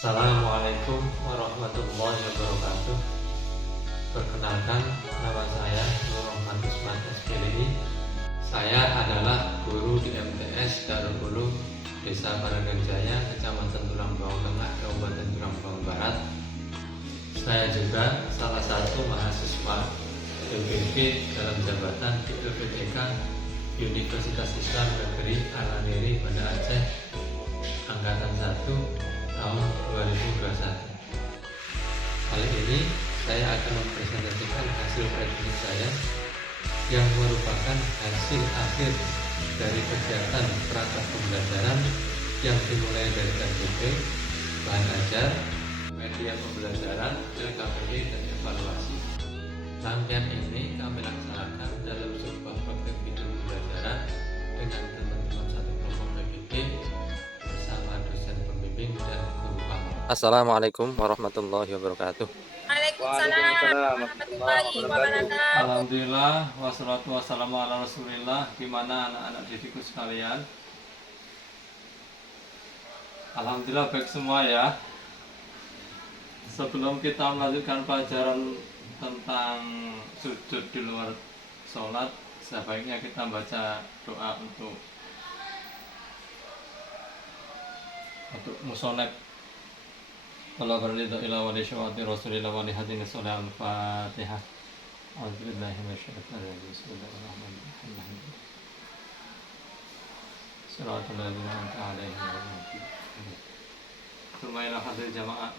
Assalamualaikum warahmatullahi wabarakatuh. Perkenalkan, nama saya Nur Rahman Usman SPLI. Saya adalah guru di MTS Darul Ulum Desa Paraganjaya, Kecamatan Tulang Bawang Tengah, Kabupaten Tulang Bawang Barat. Saya juga salah satu mahasiswa LPB dalam jabatan di LPDK Universitas Islam Negeri Al-Aniri, Banda Aceh, Angkatan 1 tahun 2021. Kali ini saya akan mempresentasikan hasil prediksi saya yang merupakan hasil akhir dari kegiatan perangkat pembelajaran yang dimulai dari RPP, bahan ajar, media pembelajaran, LKPD, dan evaluasi. Rangkaian ini kami laksanakan dalam sebuah program video pembelajaran dengan teman-teman satu kelompok PPB bersama dosen pembimbing dan guru paman. Assalamualaikum warahmatullahi wabarakatuh. Waalaikumsalam warahmatullahi wabarakatuh. Alhamdulillah, wassalatu wassalamu ala rasulillah. Gimana anak-anak didikku sekalian? Alhamdulillah baik semua ya. Sebelum kita melanjutkan pelajaran tentang sujud di luar sholat, sebaiknya kita baca doa untuk musonef. Allah berridha ila wali syawati rasulillah wali hadini sholat al-fatihah. A'udzubillahi minasyaitonir rajim. Bismillahirrahmanirrahim. Shiratal ladzina an'amta 'alaihim ghairil maghdubi 'alaihim. Tsumma ila hadhil jamaah.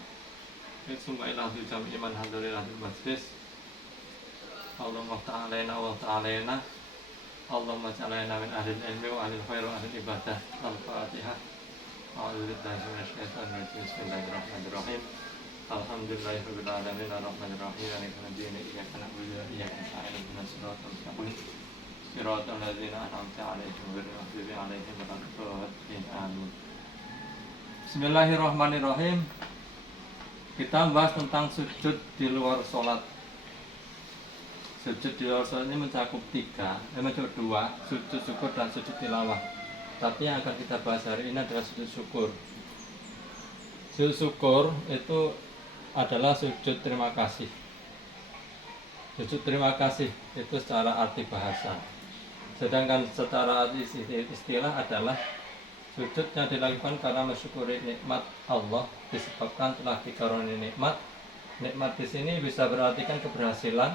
Tsumma ila hadhil jami'i man hadhuril hadhil majlis. Allahumma ta'alaina wa ta'alaina. Allahumma ja'alna min ahlil ilmi wa ahlil khair wa ahlil ibadah. Al-Fatihah. A'udzubillahi minasyaitonir rajim. Bismillahirrahmanirrahim. Alhamdulillahirabbil alamin arrahmanir rahim maliki yaumiddin iyyaka na'budu wa iyyaka nasta'in ihdinas siratal mustaqim siratal ladzina an'amta 'alaihim ghairil maghdubi 'alaihim waladdallin amin. Bismillahirrahmanirrahim. Kita membahas tentang sujud di luar sholat. Sujud di luar sholat ini mencakup dua, sujud syukur dan sujud tilawah. Tapi yang akan kita bahas hari ini adalah sujud syukur. Sujud syukur itu adalah sujud terima kasih. Sujud terima kasih itu secara arti bahasa. Sedangkan secara arti istilah adalah sujud yang dilakukan karena mensyukuri nikmat Allah disebabkan telah dikaruniai nikmat. Nikmat di sini bisa berartikan keberhasilan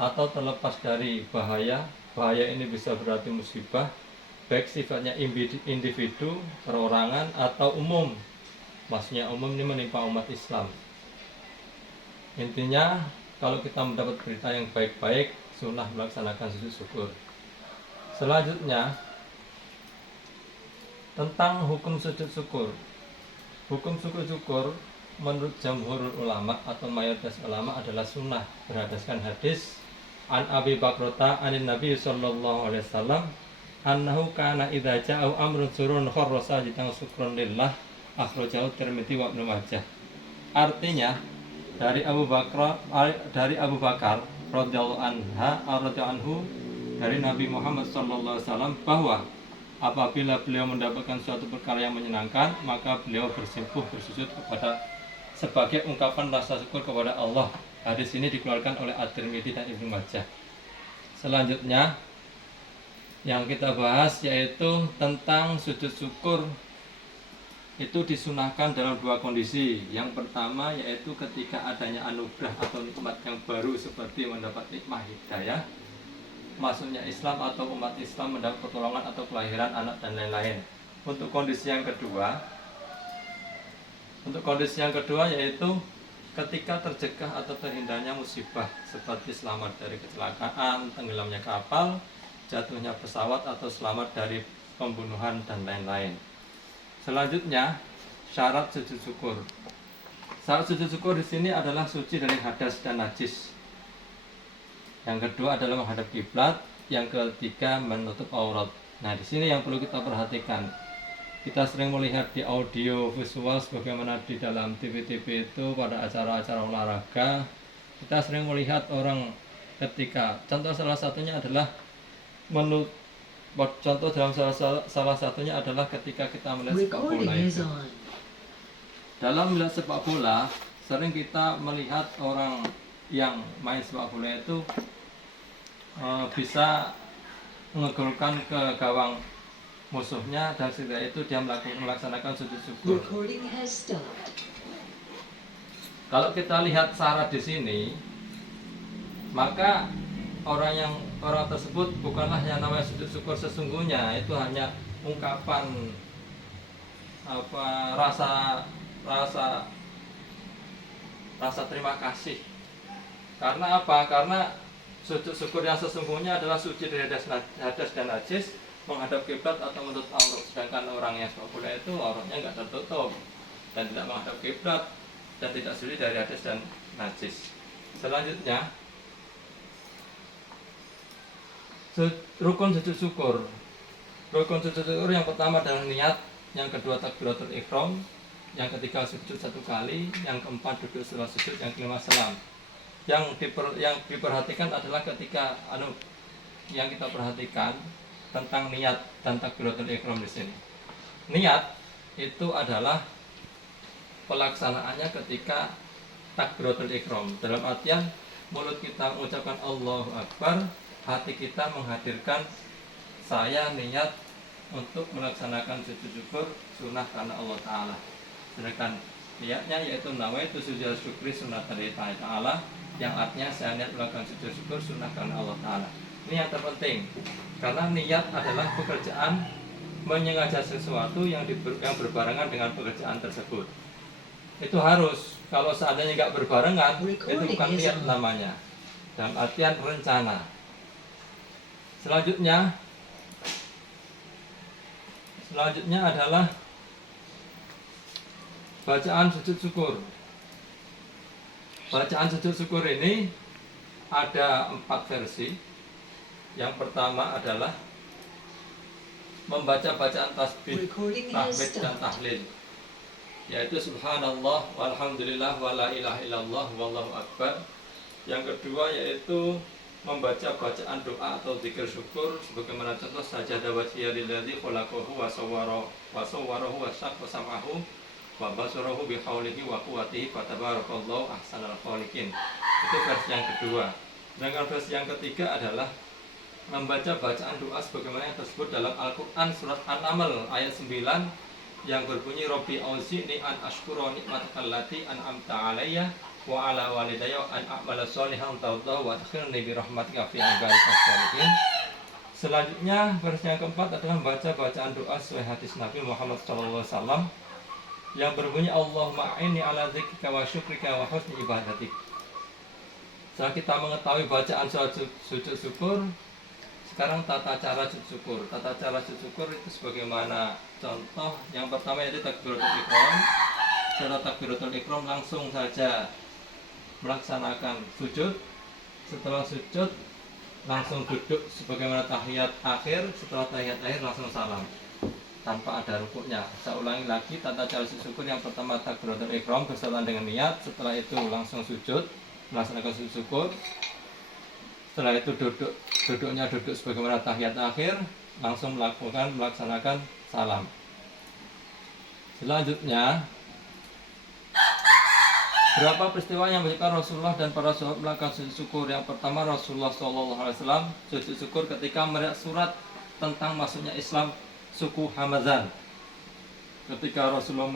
atau terlepas dari bahaya. Bahaya ini bisa berarti musibah, baik sifatnya individu, perorangan, atau umum. Maksudnya umum ini menimpa umat Islam. Intinya, kalau kita mendapat berita yang baik-baik, sunnah melaksanakan sujud syukur. Selanjutnya, tentang hukum sujud syukur. Hukum sujud syukur menurut jamhurul ulama atau mayoritas ulama adalah sunnah berdasarkan hadis An Abi Bakrata anin Nabi sallallahu alaihi wasallam annahu kana idza ja'u amrun surun kharra sajidan syukran lillah akhrajahu Tirmidzi wa Ibnu Majah. Artinya dari Abu Bakar radhiyallahu anhu dari Nabi Muhammad sallallahu alaihi wasallam bahwa apabila beliau mendapatkan suatu perkara yang menyenangkan, maka beliau bersimpuh bersujud kepada sebagai ungkapan rasa syukur kepada Allah. Hadis ini dikeluarkan oleh At-Tirmidzi dan Ibnu Majah. Selanjutnya yang kita bahas yaitu tentang sujud syukur. Itu disunahkan dalam dua kondisi. Yang pertama yaitu ketika adanya anugerah atau nikmat yang baru seperti mendapat nikmat hidayah, masuknya Islam atau umat Islam mendapat pertolongan atau kelahiran anak dan lain-lain. Untuk kondisi yang kedua yaitu ketika tercegah atau terhindarnya musibah seperti selamat dari kecelakaan, tenggelamnya kapal, jatuhnya pesawat, atau selamat dari pembunuhan dan lain-lain. Selanjutnya, syarat sujud syukur. Syarat sujud syukur di sini adalah suci dari hadas dan najis. Yang kedua adalah menghadap kiblat. Yang ketiga menutup aurat. Nah, di sini yang perlu kita perhatikan. Kita sering melihat di audio visual sebagaimana di dalam TV-TV itu pada acara-acara olahraga. Kita sering melihat orang ketika contoh salah satunya adalah Contoh dalam salah satunya adalah ketika kita melihat sepak bola itu. Dalam melihat sepak bola, sering kita melihat orang yang main sepak bola itu bisa mengegolkan ke gawang musuhnya, dan setelah itu dia melaksanakan sujud syukur. Kalau kita lihat syarat di sini, maka orang tersebut bukanlah yang namanya sujud syukur sesungguhnya, itu hanya ungkapan rasa terima kasih. Karena apa? Karena sujud syukur yang sesungguhnya adalah suci dari hadas dan najis, menghadap kiblat atau menutup aurat. Sedangkan orang yang sepak bola itu auratnya nggak tertutup dan tidak menghadap kiblat dan tidak suci dari hadas dan najis. Selanjutnya, rukun sujud syukur. Rukun sujud syukur yang pertama adalah niat, yang kedua takbiratul ihram, yang ketiga sujud 1 kali, yang keempat duduk setelah sujud, yang kelima salam. Yang diperhatikan adalah ketika yang kita perhatikan tentang niat dan takbiratul ihram di sini. Niat itu adalah pelaksanaannya ketika takbiratul ihram. Dalam artian mulut kita mengucapkan Allahu Akbar, hati kita menghadirkan saya niat untuk melaksanakan sujud syukur sunnah karena Allah Ta'ala. Sedangkan niatnya yaitu nawaitu sujud syukri sunnatan lillahi ta'ala, yang artinya saya niat melakukan sujud syukur sunnah karena Allah Ta'ala. Ini yang terpenting, karena niat adalah pekerjaan menyengaja sesuatu yang berbarengan dengan pekerjaan tersebut. Itu harus, kalau seandainya nggak berbarengan, itu bukan niat namanya, dalam artian rencana. Selanjutnya adalah bacaan sujud syukur. Bacaan sujud syukur ini ada 4 versi. Yang pertama adalah membaca bacaan tasbih, tahmid dan tahlil, yaitu subhanallah walhamdulillah wala ilaha illallah wallahu akbar. Yang kedua yaitu membaca bacaan doa atau zikir syukur sebagaimana contoh sajadah wajhiya lilladzi khalaqahu wa sawwarahu wa syaqqa sam'ahu wa basarahu bi haulihi wa quwwatihi fatabarakallahu ahsanul khaliqin. Itu versi yang kedua. Sedangkan versi yang ketiga adalah membaca bacaan doa sebagaimana yang tersebut dalam Al-Qur'an surat An-Naml ayat 9 yang berbunyi Rabbi auzi'ni an ashkura nikmatakal lati an'amta 'alayya wa 'ala walidayya an a'mala sholihan tardahu wa adkhilni bi rahmatika fi ibadikas sholihin. Selanjutnya versi yang keempat adalah membaca bacaan doa sesuai hadis Nabi Muhammad SAW yang berbunyi Allahumma a'inni 'ala dzikrika wa syukrika wa husni ibadatik. Setelah kita mengetahui bacaan sujud syukur, sekarang tata cara sujud syukur. Tata cara sujud syukur itu sebagaimana contoh. Yang pertama yaitu takbiratul ihram. Setelah takbiratul ihram langsung saja melaksanakan sujud. Setelah sujud langsung duduk sebagaimana tahiyat akhir. Setelah tahiyat akhir langsung salam tanpa ada rukuknya. Saya ulangi lagi tata cara sujud syukur. Yang pertama takbiratul ihram berserta dengan niat. Setelah itu langsung sujud, melaksanakan sujud syukur. Setelah itu duduknya duduk sebagaimana tahiyat akhir, langsung melaksanakan salam. Selanjutnya, berapa peristiwa yang menyebabkan Rasulullah dan para sahabat melakukan sujud syukur? Yang pertama, Rasulullah SAW sujud syukur ketika melihat surat tentang masuknya Islam suku Hamazan. Ketika Rasulullah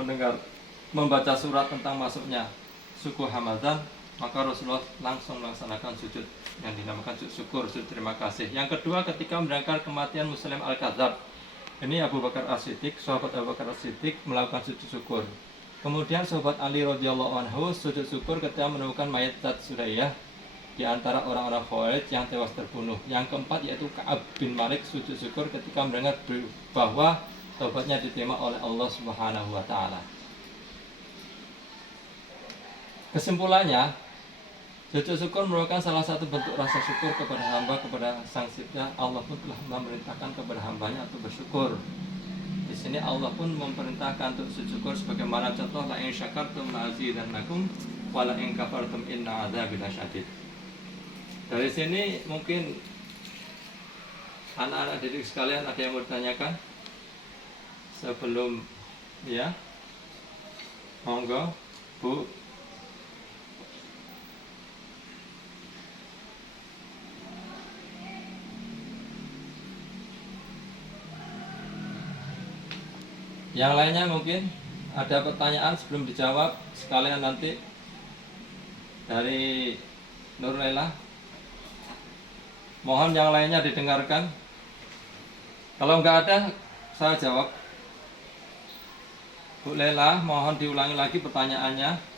membaca surat tentang masuknya suku Hamazan, maka Rasulullah langsung melaksanakan sujud yang dinamakan sujud syukur, sujud terima kasih. Yang kedua, ketika mendengar kematian Muslim Al-Kadzab, ini Abu Bakar As-Siddiq, sahabat Abu Bakar As-Siddiq melakukan sujud syukur. Kemudian sahabat Ali radhiyallahu anhu sujud syukur ketika menemukan mayat Zat Suraiyah di antara orang-orang Khawarij yang tewas terbunuh. Yang keempat yaitu Ka'ab bin Malik sujud syukur ketika mendengar bahwa taubatnya diterima oleh Allah Subhanahu wa taala. Kesimpulannya, sujud syukur merupakan salah satu bentuk rasa syukur kepada hamba kepada Sang Cipta. Allah pun telah memerintahkan kepada hambanya untuk bersyukur. Di sini Allah pun memerintahkan untuk sujud syukur sebagaimana contoh la in syakartum la azidannakum wa la in kafartum inna adzabi lasyadid. Dari sini mungkin anak-anak didik sekalian ada yang mau ditanyakan sebelum ya Monggo, Bu. Yang lainnya mungkin ada pertanyaan sebelum dijawab sekalian nanti dari Nur Laila. Mohon yang lainnya didengarkan. Kalau nggak ada, saya jawab. Bu Lela, mohon diulangi lagi pertanyaannya.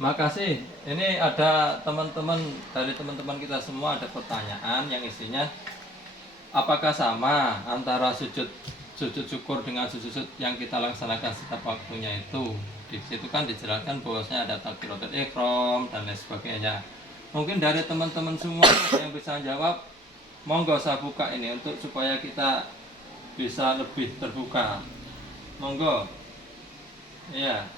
Makasih. Ini ada teman-teman dari teman-teman kita semua ada pertanyaan yang isinya apakah sama antara sujud syukur dengan sujud yang kita laksanakan setiap waktunya itu. Di situ kan dijelaskan bahwasanya ada takbiratul ihram dan lain sebagainya. Mungkin dari teman-teman semua yang bisa jawab, monggo saya buka ini untuk supaya kita bisa lebih terbuka. Monggo. Iya.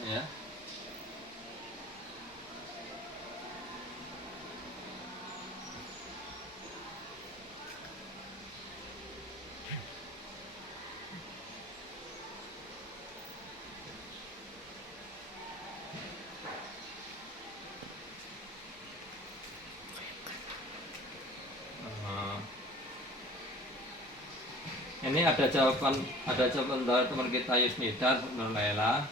Ya. Ini ada jawaban dari teman kita Yusnida Nur Laila.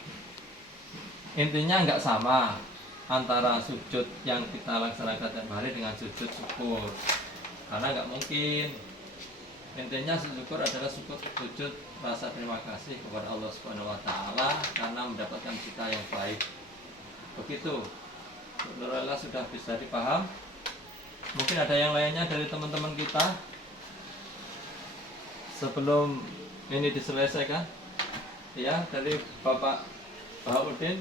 Intinya nggak sama antara sujud yang kita laksanakan tiap hari dengan sujud syukur, karena nggak mungkin. Intinya syukur adalah sujud rasa terima kasih kepada Allah Subhanahu Wa Taala karena mendapatkan cita yang baik. Begitu. Nur Laila sudah bisa dipaham. Mungkin ada yang lainnya dari teman-teman kita sebelum ini diselesaikan. Ya, dari Bapak Bahauddin.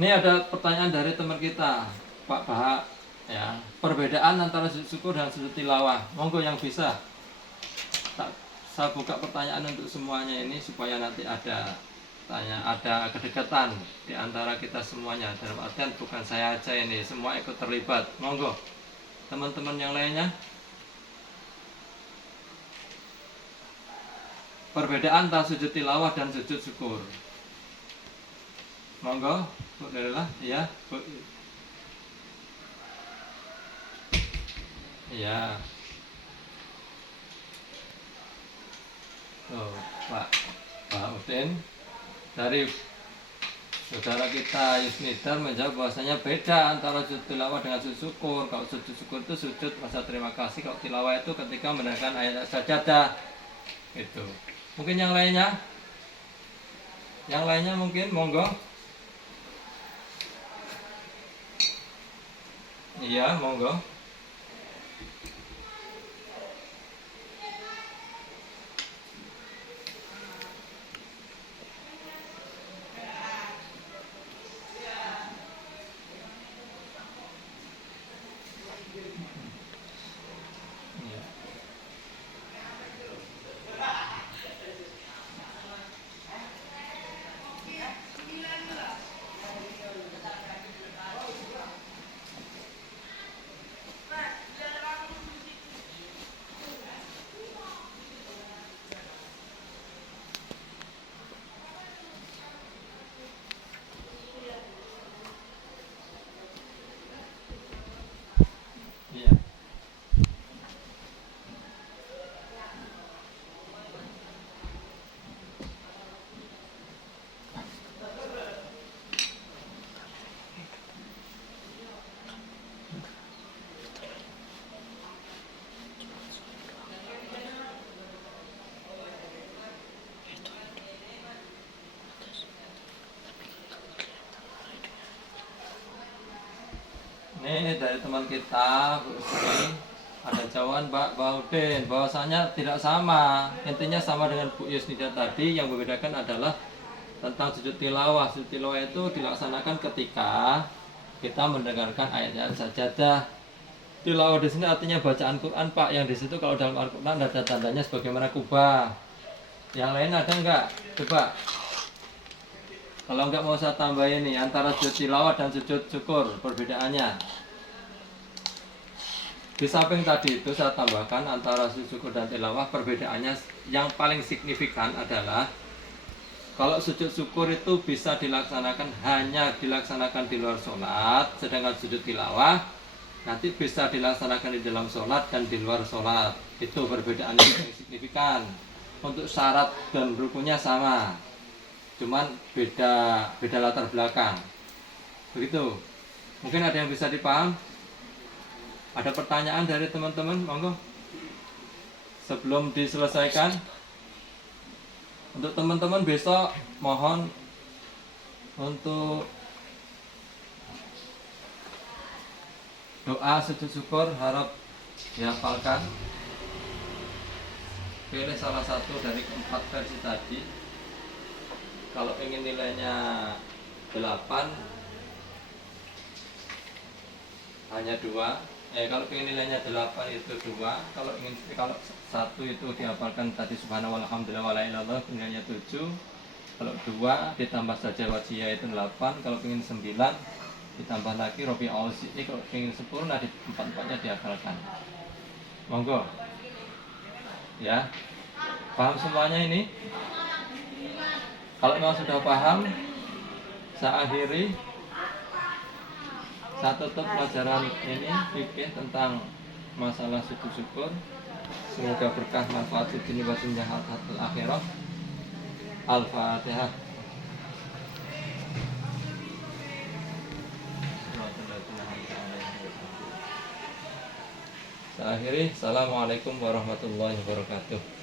Ini ada pertanyaan dari teman kita, Pak Bahak, ya. Perbedaan antara sujud syukur dan sujud tilawah. Monggo yang bisa. Saya buka pertanyaan untuk semuanya ini supaya nanti ada kedekatan di antara kita semuanya. Dalam artian bukan saya aja ini, semua ikut terlibat. Monggo. Teman-teman yang lainnya. Perbedaan antara sujud tilawah dan sujud syukur. Monggo, Bu Lela, ya, Bu. Iya. Tuh, Pak Udin dari saudara kita Yusnidar menjawab bahwasanya beda antara sujud tilawah dengan sujud syukur. Kalau sujud syukur itu sujud rasa terima kasih, kalau tilawah itu ketika mendengarkan ayat sajadah. Itu. Mungkin yang lainnya? Yang lainnya mungkin monggo. Iya, monggo. Iya. Nih dari teman kita Bu Sri ada jawaban Mbak Baudin bahwasanya tidak sama. Intinya sama dengan Bu Yusnida tadi, yang membedakan adalah tentang sujud tilawah. Sujud tilawah itu dilaksanakan ketika kita mendengarkan ayat-ayat sajadah. Tilawah di sini artinya bacaan Quran, Pak. Yang di situ kalau dalam Al-Quran ada tandanya sebagaimana kubah. Yang lain ada enggak? Coba. Kalau enggak mau saya tambahin nih antara sujud tilawah dan sujud syukur perbedaannya. Di samping tadi itu saya tambahkan antara sujud syukur dan tilawah, perbedaannya yang paling signifikan adalah kalau sujud syukur itu bisa hanya dilaksanakan di luar sholat, sedangkan sujud tilawah nanti bisa dilaksanakan di dalam sholat dan di luar sholat. Itu perbedaannya yang paling signifikan. Untuk syarat dan rukunnya sama, cuman beda latar belakang. Begitu. Mungkin ada yang bisa dipaham? Ada pertanyaan dari teman-teman? Monggo. Sebelum diselesaikan, untuk teman-teman besok mohon untuk doa sujud syukur harap dihafalkan. Pilih salah satu dari keempat versi tadi. Kalau ingin nilainya 8 hanya 2. Kalau ingin nilainya 8 itu 2. Kalau 1 itu dihafalkan tadi subhanallah walhamdulillah wala ilaha illallah nilainya 7. Kalau 2 ditambah saja wajiyah itu 8. Kalau ingin 9 ditambah lagi robi auzi. Kalau ingin 10 nah di 4-4-nya dihafalkan. Monggo. Ya. Paham semuanya ini? Kalau memang sudah paham, saya akhiri. Saya tutup pelajaran ini fikih tentang masalah sujud syukur. Semoga berkah manfaat di dunia wa dunya hatta akhirah. Al-Fatihah. Saya akhiri. Assalamualaikum warahmatullahi wabarakatuh.